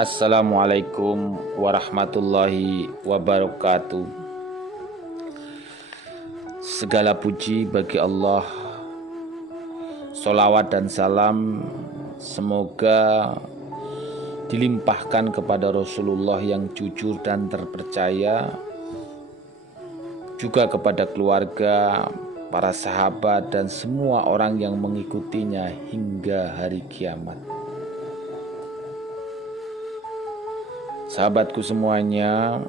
Assalamualaikum warahmatullahi wabarakatuh. Segala puji bagi Allah. Sholawat dan salam semoga dilimpahkan kepada Rasulullah yang jujur dan terpercaya, juga kepada keluarga, para sahabat, dan semua orang yang mengikutinya hingga hari kiamat. Sahabatku semuanya,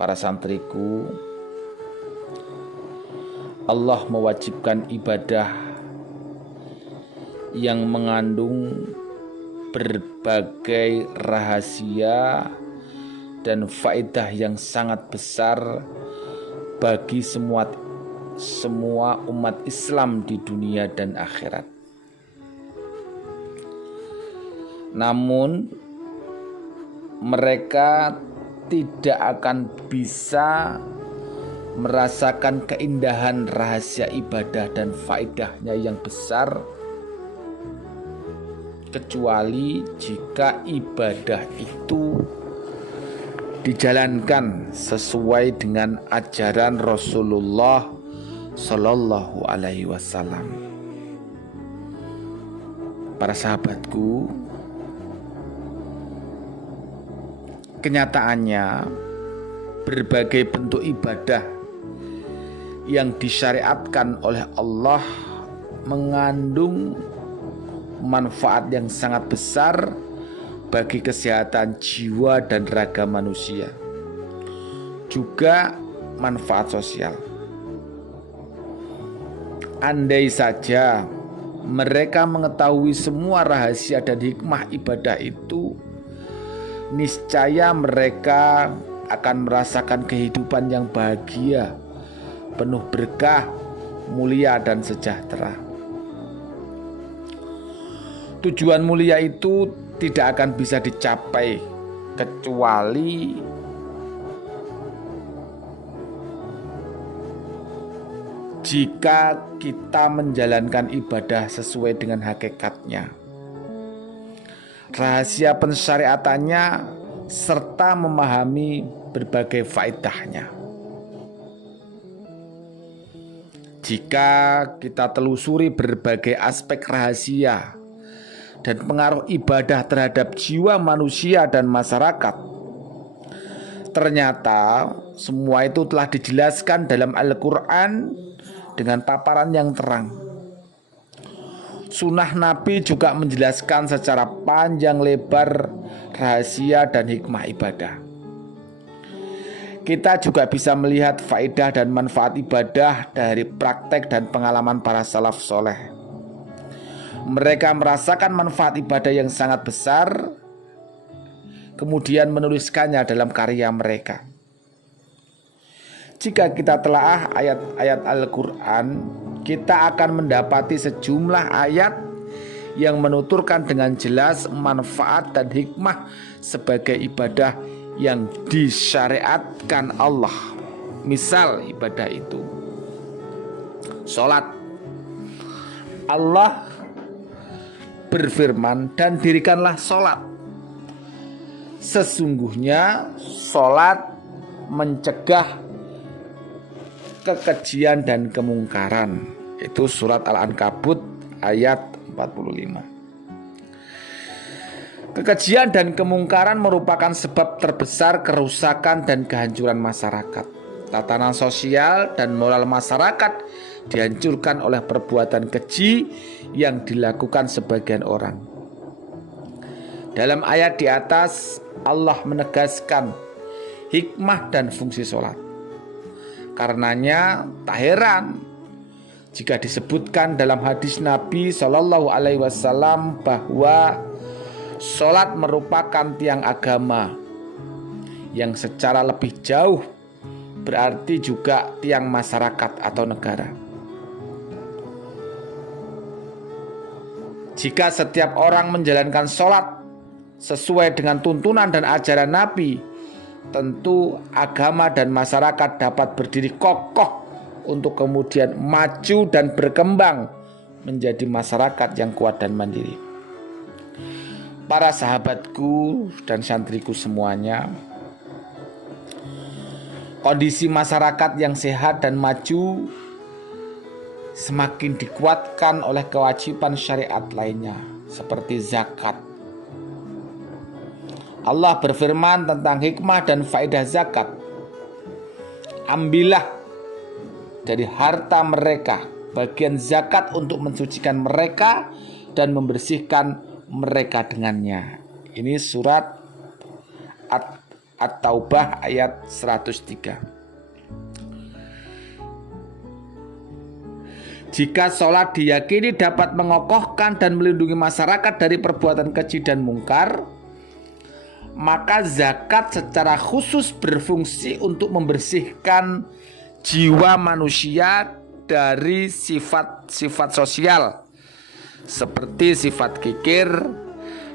para santriku, Allah mewajibkan ibadah yang mengandung berbagai rahasia dan faedah yang sangat besar bagi semua umat Islam di dunia dan akhirat. Namun mereka tidak akan bisa merasakan keindahan rahasia ibadah dan faedahnya yang besar kecuali jika ibadah itu dijalankan sesuai dengan ajaran Rasulullah Shallallahu Alaihi Wasallam. Para sahabatku, kenyataannya berbagai bentuk ibadah yang disyariatkan oleh Allah mengandung manfaat yang sangat besar bagi kesehatan jiwa dan raga manusia, juga manfaat sosial. Andai saja mereka mengetahui semua rahasia dan hikmah ibadah itu, niscaya mereka akan merasakan kehidupan yang bahagia, penuh berkah, mulia, dan sejahtera. Tujuan mulia itu tidak akan bisa dicapai kecuali jika kita menjalankan ibadah sesuai dengan hakikatnya, rahasia pensyariatannya, serta memahami berbagai faedahnya. Jika kita telusuri berbagai aspek rahasia dan pengaruh ibadah terhadap jiwa manusia dan masyarakat, ternyata semua itu telah dijelaskan dalam Al-Quran dengan paparan yang terang. Sunnah Nabi juga menjelaskan secara panjang lebar rahasia dan hikmah ibadah. Kita juga bisa melihat faedah dan manfaat ibadah dari praktek dan pengalaman para salaf soleh. Mereka merasakan manfaat ibadah yang sangat besar, kemudian menuliskannya dalam karya mereka. Jika kita telaah ayat-ayat Al-Quran, kita akan mendapati sejumlah ayat yang menuturkan dengan jelas manfaat dan hikmah sebagai ibadah yang disyariatkan Allah. Misal ibadah itu sholat. Allah berfirman, dan dirikanlah sholat. Sesungguhnya sholat mencegah kekejian dan kemungkaran. Itu surat Al-Ankabut ayat 45. Kekejian dan kemungkaran merupakan sebab terbesar kerusakan dan kehancuran masyarakat. Tatanan sosial dan moral masyarakat dihancurkan oleh perbuatan keji yang dilakukan sebagian orang. Dalam ayat di atas, Allah menegaskan hikmah dan fungsi sholat. Karenanya tak heran jika disebutkan dalam hadis Nabi Shallallahu Alaihi Wasallam bahwa sholat merupakan tiang agama yang secara lebih jauh berarti juga tiang masyarakat atau negara. Jika setiap orang menjalankan sholat sesuai dengan tuntunan dan ajaran Nabi, tentu agama dan masyarakat dapat berdiri kokoh untuk kemudian maju dan berkembang menjadi masyarakat yang kuat dan mandiri. Para sahabatku dan santriku semuanya, kondisi masyarakat yang sehat dan maju semakin dikuatkan oleh kewajiban syariat lainnya seperti zakat. Allah berfirman tentang hikmah dan faedah zakat. Ambillah dari harta mereka bagian zakat untuk mensucikan mereka dan membersihkan mereka dengannya. Ini surat At-Taubah ayat 103. Jika sholat diyakini dapat mengokohkan dan melindungi masyarakat dari perbuatan keji dan mungkar, maka zakat secara khusus berfungsi untuk membersihkan jiwa manusia dari sifat-sifat sosial seperti sifat kikir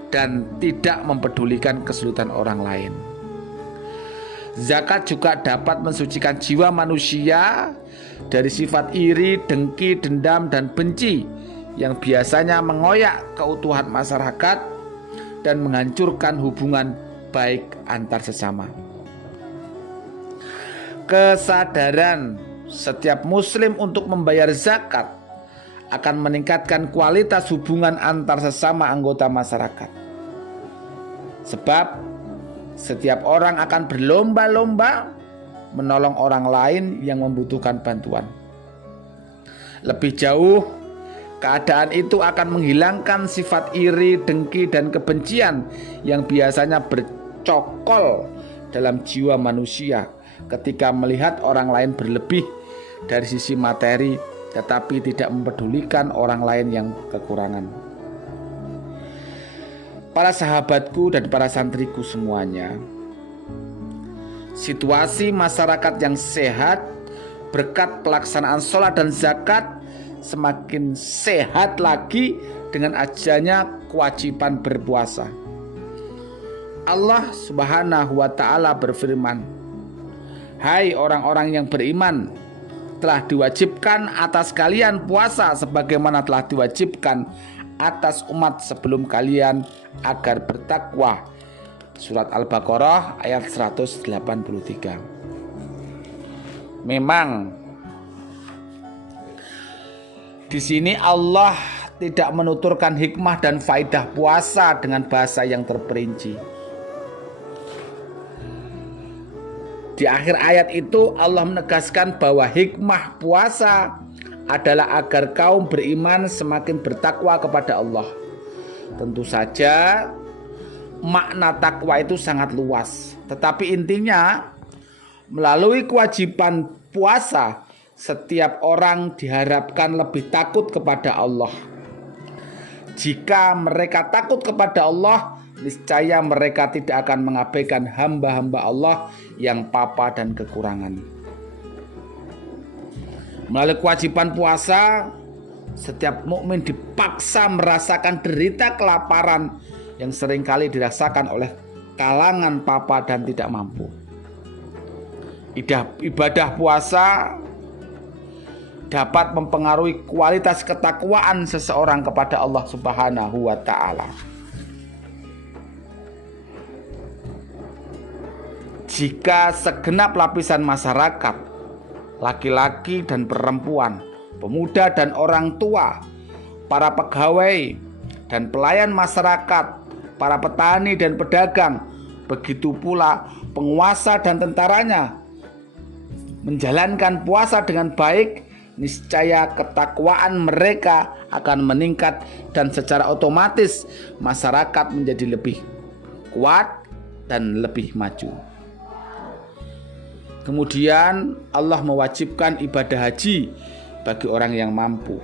dan tidak mempedulikan kesulitan orang lain. Zakat juga dapat mensucikan jiwa manusia dari sifat iri, dengki, dendam, dan benci yang biasanya mengoyak keutuhan masyarakat dan menghancurkan hubungan baik antar sesama. Kesadaran setiap muslim untuk membayar zakat akan meningkatkan kualitas hubungan antar sesama anggota masyarakat. Sebab setiap orang akan berlomba-lomba menolong orang lain yang membutuhkan bantuan. Lebih jauh, keadaan itu akan menghilangkan sifat iri, dengki, dan kebencian yang biasanya bercokol dalam jiwa manusia ketika melihat orang lain berlebih dari sisi materi tetapi tidak mempedulikan orang lain yang kekurangan. Para sahabatku dan para santriku semuanya, situasi masyarakat yang sehat berkat pelaksanaan sholat dan zakat semakin sehat lagi dengan adanya kewajiban berpuasa. Allah Subhanahu wa ta'ala berfirman, "Hai orang-orang yang beriman, telah diwajibkan atas kalian puasa sebagaimana telah diwajibkan atas umat sebelum kalian agar bertakwa." Surat Al-Baqarah ayat 183. Memang di sini Allah tidak menuturkan hikmah dan faidah puasa dengan bahasa yang terperinci. Di akhir ayat itu Allah menegaskan bahwa hikmah puasa adalah agar kaum beriman semakin bertakwa kepada Allah. Tentu saja makna takwa itu sangat luas, tetapi intinya melalui kewajiban puasa setiap orang diharapkan lebih takut kepada Allah. Jika mereka takut kepada Allah, niscaya mereka tidak akan mengabaikan hamba-hamba Allah yang papa dan kekurangan. Melalui kewajiban puasa, setiap mukmin dipaksa merasakan derita kelaparan yang seringkali dirasakan oleh kalangan papa dan tidak mampu. Ibadah puasa dapat mempengaruhi kualitas ketakwaan seseorang kepada Allah Subhanahu wa ta'ala. Jika segenap lapisan masyarakat, laki-laki dan perempuan, pemuda dan orang tua, para pegawai dan pelayan masyarakat, para petani dan pedagang, begitu pula penguasa dan tentaranya menjalankan puasa dengan baik, niscaya ketakwaan mereka akan meningkat dan secara otomatis masyarakat menjadi lebih kuat dan lebih maju. Kemudian Allah mewajibkan ibadah haji bagi orang yang mampu.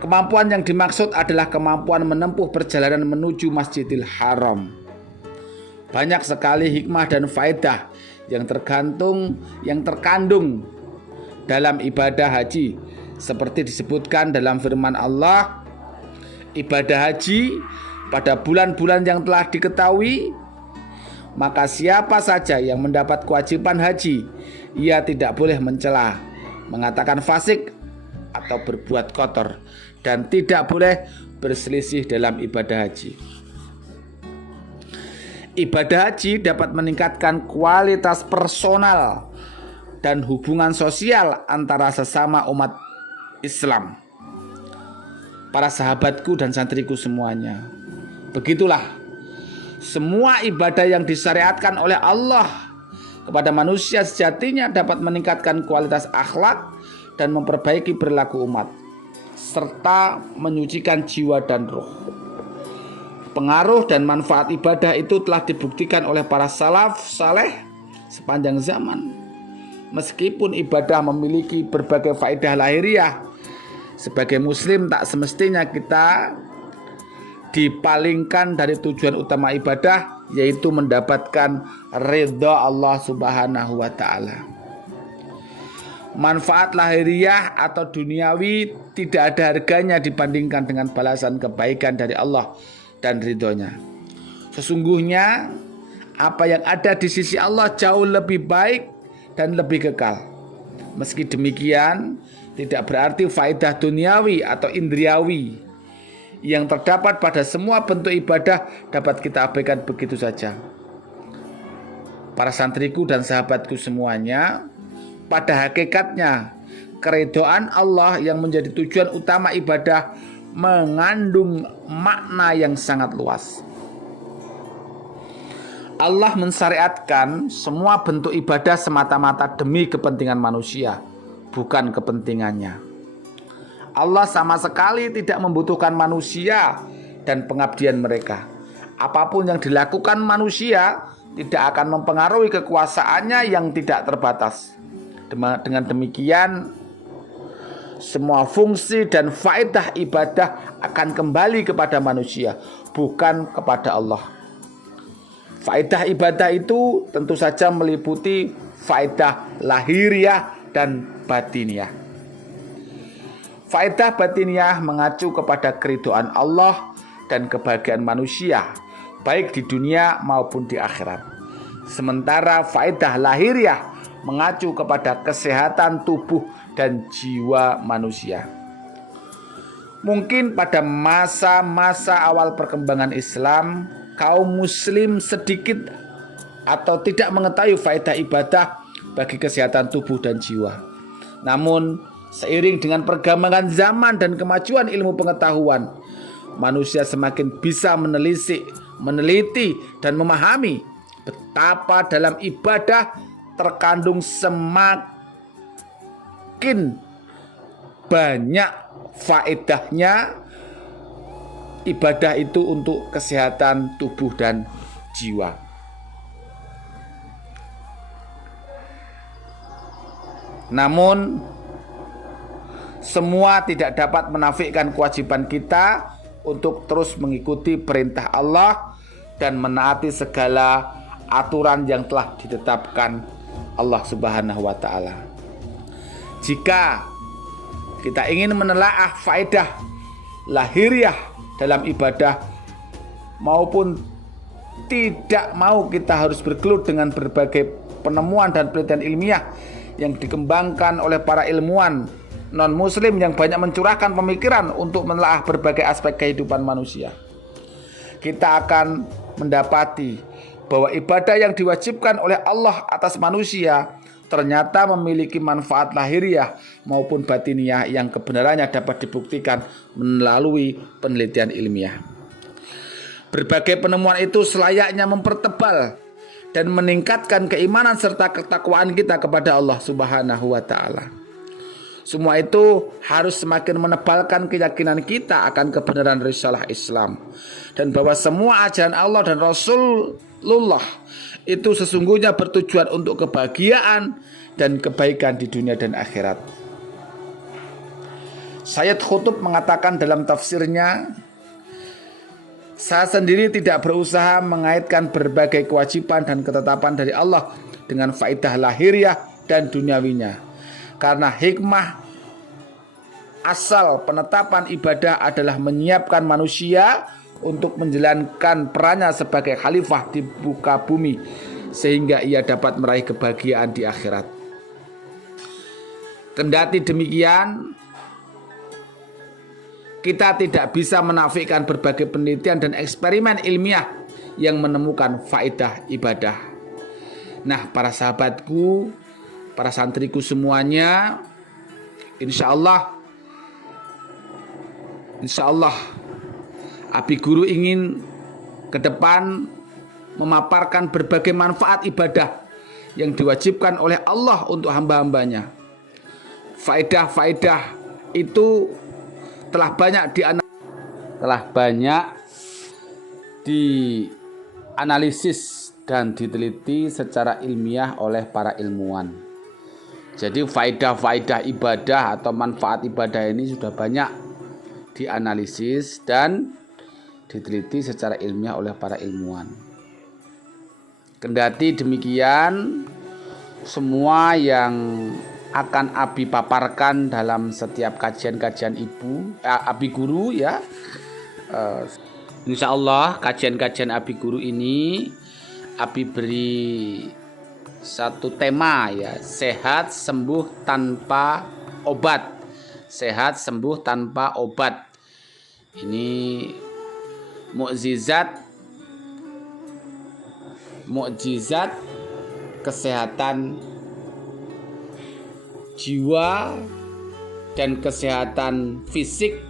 Kemampuan yang dimaksud adalah kemampuan menempuh perjalanan menuju Masjidil Haram. Banyak sekali hikmah dan faedah yang terkandung dalam ibadah haji, seperti disebutkan dalam firman Allah, ibadah haji pada bulan-bulan yang telah diketahui, maka siapa saja yang mendapat kewajiban haji, ia tidak boleh mencela, mengatakan fasik atau berbuat kotor, dan tidak boleh berselisih dalam ibadah haji. Ibadah haji dapat meningkatkan kualitas personal dan hubungan sosial antara sesama umat Islam. Para sahabatku dan santriku semuanya, begitulah semua ibadah yang disyariatkan oleh Allah kepada manusia sejatinya dapat meningkatkan kualitas akhlak dan memperbaiki perilaku umat, serta menyucikan jiwa dan roh. Pengaruh dan manfaat ibadah itu telah dibuktikan oleh para salaf saleh sepanjang zaman. Meskipun ibadah memiliki berbagai faedah lahiriah, sebagai muslim tak semestinya kita dipalingkan dari tujuan utama ibadah, yaitu mendapatkan ridha Allah Subhanahu wa ta'ala. Manfaat lahiriah atau duniawi tidak ada harganya dibandingkan dengan balasan kebaikan dari Allah dan ridhonya. Sesungguhnya apa yang ada di sisi Allah jauh lebih baik dan lebih kekal. Meski demikian, tidak berarti faedah duniawi atau indriawi yang terdapat pada semua bentuk ibadah dapat kita abaikan begitu saja. Para santriku dan sahabatku semuanya, pada hakikatnya keridhaan Allah yang menjadi tujuan utama ibadah mengandung makna yang sangat luas. Allah mensyariatkan semua bentuk ibadah semata-mata demi kepentingan manusia, bukan kepentingannya. Allah sama sekali tidak membutuhkan manusia dan pengabdian mereka. Apapun yang dilakukan manusia tidak akan mempengaruhi kekuasaannya yang tidak terbatas. Dengan demikian, semua fungsi dan faedah ibadah akan kembali kepada manusia, bukan kepada Allah. Faedah ibadah itu tentu saja meliputi faedah lahiriah dan batiniah. Faedah batiniah mengacu kepada keridhaan Allah dan kebahagiaan manusia, baik di dunia maupun di akhirat. Sementara faedah lahiriah mengacu kepada kesehatan tubuh dan jiwa manusia. Mungkin pada masa-masa awal perkembangan Islam, kaum muslim sedikit atau tidak mengetahui faedah ibadah bagi kesehatan tubuh dan jiwa. Namun, seiring dengan perkembangan zaman dan kemajuan ilmu pengetahuan, manusia semakin bisa menelisik, meneliti, dan memahami betapa dalam ibadah terkandung semakin banyak faedahnya ibadah itu untuk kesehatan tubuh dan jiwa. Namun semua tidak dapat menafikan kewajiban kita untuk terus mengikuti perintah Allah dan menaati segala aturan yang telah ditetapkan Allah Subhanahu wa ta'ala. Jika kita ingin menelaah faedah lahiriah dalam ibadah maupun tidak mau kita harus bergelut dengan berbagai penemuan dan penelitian ilmiah yang dikembangkan oleh para ilmuwan non-muslim yang banyak mencurahkan pemikiran untuk menelaah berbagai aspek kehidupan manusia. Kita akan mendapati bahwa ibadah yang diwajibkan oleh Allah atas manusia ternyata memiliki manfaat lahiriah maupun batiniah yang kebenarannya dapat dibuktikan melalui penelitian ilmiah. Berbagai penemuan itu selayaknya mempertebal dan meningkatkan keimanan serta ketakwaan kita kepada Allah Subhanahu wa ta'ala. Semua itu harus semakin menebalkan keyakinan kita akan kebenaran risalah Islam dan bahwa semua ajaran Allah dan Rasulullah itu sesungguhnya bertujuan untuk kebahagiaan dan kebaikan di dunia dan akhirat. Sayyid Qutb mengatakan dalam tafsirnya, saya sendiri tidak berusaha mengaitkan berbagai kewajiban dan ketetapan dari Allah dengan faedah lahiriah dan duniawinya. Karena hikmah asal penetapan ibadah adalah menyiapkan manusia untuk menjalankan perannya sebagai khalifah di muka bumi sehingga ia dapat meraih kebahagiaan di akhirat. Kendati demikian, kita tidak bisa menafikan berbagai penelitian dan eksperimen ilmiah yang menemukan faedah ibadah. Nah, para sahabatku, para santriku semuanya, insya Allah Abi Guru ingin ke depan memaparkan berbagai manfaat ibadah yang diwajibkan oleh Allah untuk hamba-hambanya. Faedah-faedah itu telah banyak dianalisis dan diteliti secara ilmiah oleh para ilmuwan. Jadi faedah-faedah ibadah atau manfaat ibadah ini sudah banyak dianalisis dan diteliti secara ilmiah oleh para ilmuwan. Kendati demikian, semua yang akan Abi paparkan dalam setiap kajian-kajian Abi Guru ya, insya Allah kajian-kajian Abi Guru ini Abi beri satu tema ya, sehat sembuh tanpa obat. Sehat sembuh tanpa obat. Ini mukjizat kesehatan jiwa dan kesehatan fisik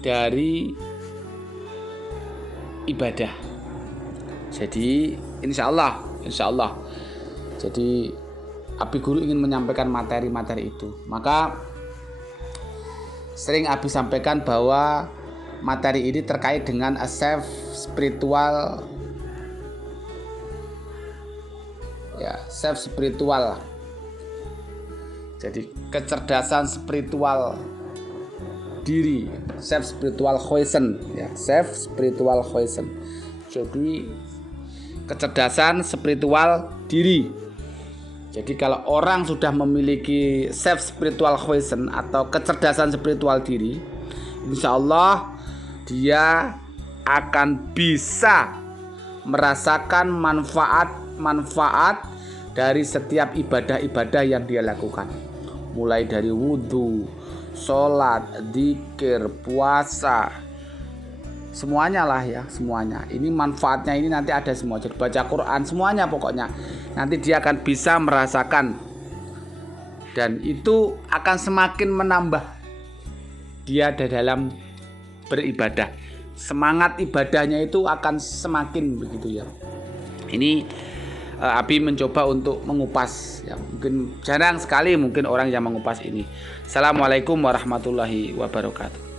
dari ibadah. Jadi insya Allah jadi Abi Guru ingin menyampaikan materi-materi itu. Maka sering Abi sampaikan bahwa materi ini terkait dengan self spiritual ya, self spiritual. Jadi kecerdasan spiritual diri, self spiritual quotient ya, self spiritual quotient. Jadi kecerdasan spiritual diri. Jadi kalau orang sudah memiliki self spiritual quotient atau kecerdasan spiritual diri, insya Allah dia akan bisa merasakan manfaat dari setiap ibadah-ibadah yang dia lakukan. Mulai dari wudhu, sholat, dzikir, puasa, semuanya lah ya, semuanya. Ini manfaatnya ini nanti ada semua. Jadi baca Quran, semuanya pokoknya. Nanti dia akan bisa merasakan. Dan itu akan semakin menambah dia dalam beribadah. Semangat ibadahnya itu akan semakin begitu ya. Ini Abi mencoba untuk mengupas ya, mungkin jarang sekali mungkin orang yang mengupas ini. Assalamualaikum warahmatullahi wabarakatuh.